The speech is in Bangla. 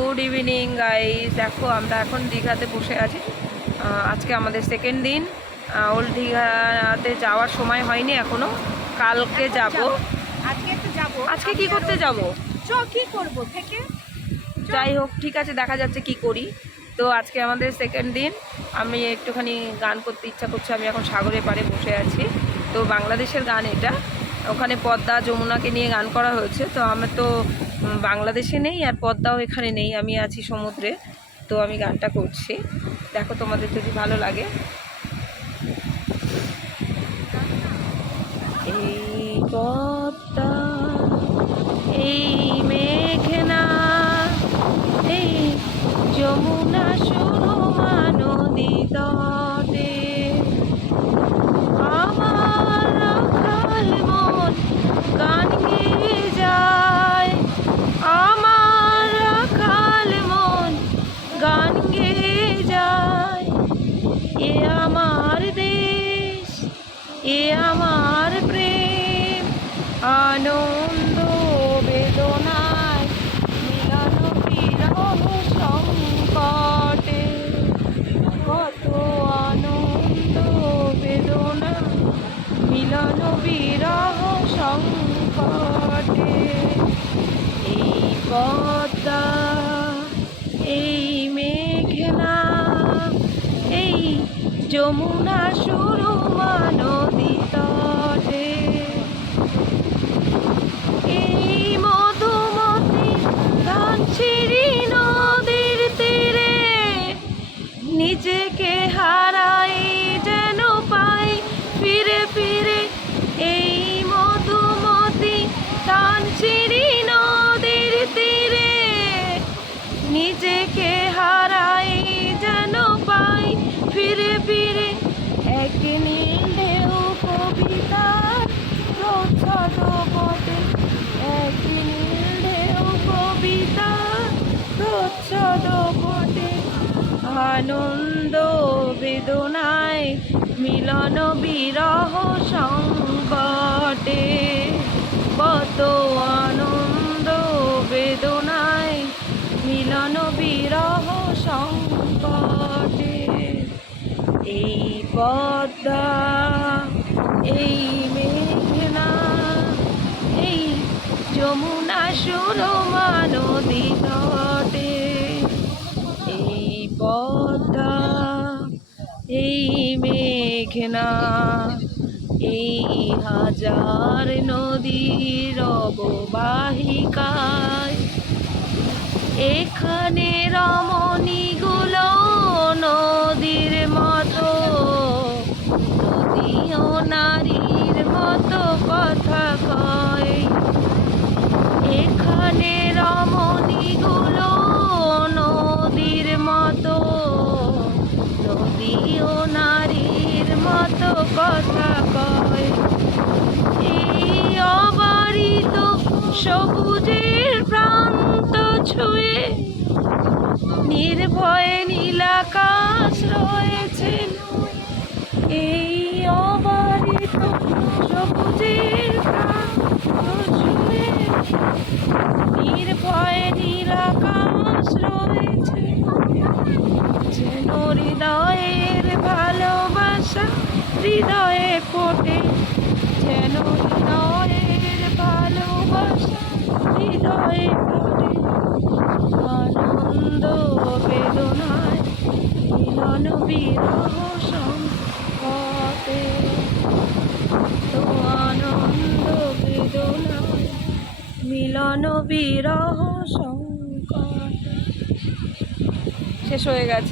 Good evening guys. দেখো আমরা এখন দীঘাতে বসে আছি। আজকে আমাদের সেকেন্ড দিন। ওল্ড দীঘাতে যাওয়ার সময় হয়নি এখনো, কালকে যাব। আজকে কি করতে যাব? কি করব থেকে যাই হোক, ঠিক আছে, দেখা যাচ্ছে কি করি। তো আজকে আমাদের সেকেন্ড দিন। আমি একটুখানি গান করতে ইচ্ছা করছে। আমি এখন সাগরের পাড়ে বসে আছি। তো বাংলাদেশের গান এটা, ওখানে পদ্মা যমুনাকে নিয়ে গান করা হয়েছে। তো আমি তো বাংলাদেশে নেই আর পদ্মাও এখানে নেই, আমি আছি সমুদ্রে। তো আমি গানটা করছি, দেখো তোমাদের যদি ভালো লাগে। এই পদ্মা, এই মেঘনা, এই যমুনা সুরমা নদী তটে আমার রাখাল মন গান গেয়ে যায়। আমার রাখাল মন গান গেয়ে যায়। এ আমার দেশ, এ আমার প্রেম, আনন্দ বেদনায় মিলন বিরহ সংকটে। কত আনন্দ বেদনা মিলন বিরহ সংকটে। এই পদ্মা, এই মেঘনা, এই যমুনা সুরমা নদী তটে, এই মধুমতি ধানসিঁড়ি নদীর তীরে নিজেকে হারাই যেন পাই ফিরে ফিরে। এই মধুমতি ধানসিঁড়ি নদীর তীরে নিজেকে হারাই যেন পাই ফিরে ফিরে। এক নীল ঢেউ কবিতার প্রচ্ছদ পটে, এক নীল ঢেউ কবিতার প্রচ্ছদ পটে। আনন্দ বেদনায় মিলন বিরহ সংকটে। কত আনন্দ বেদনায় মিলন বিরহ সংকটে। এই পদ্মা, এই মেঘনা, এই যমুনা সুরমা নদী তটে। এই পদ্মা, এই মেঘনা, এই হাজার নদীর অববাহিকায় এখানে রমণীগুলো নদীর মতো, নদীও নারীর মতো কথা কয়। এখানে রমণীগুলো নদীর মতো, নদীও নারীর মতো কথা কয়। এই অবারিত সবুজের প্রান্ত ছুঁয়ে নির্ভয়ে নীলাকাশ রয়েছে। এই অবারিত সবুজের প্রান্ত ছুঁয়ে নির্ভয়ে নীলাকাশ রয়েছে। যেন হৃদয়ের ভালোবাসা হৃদয়ে ফোটে, যেন হৃদয়ের ভালোবাসা হৃদয়ে ফোটে। আনন্দ বেদনায় মিলন বিরহ সংকটে। তো আনন্দ বেদনায় মিলন বিরহ সংকটে। শেষ হয়ে গেছে।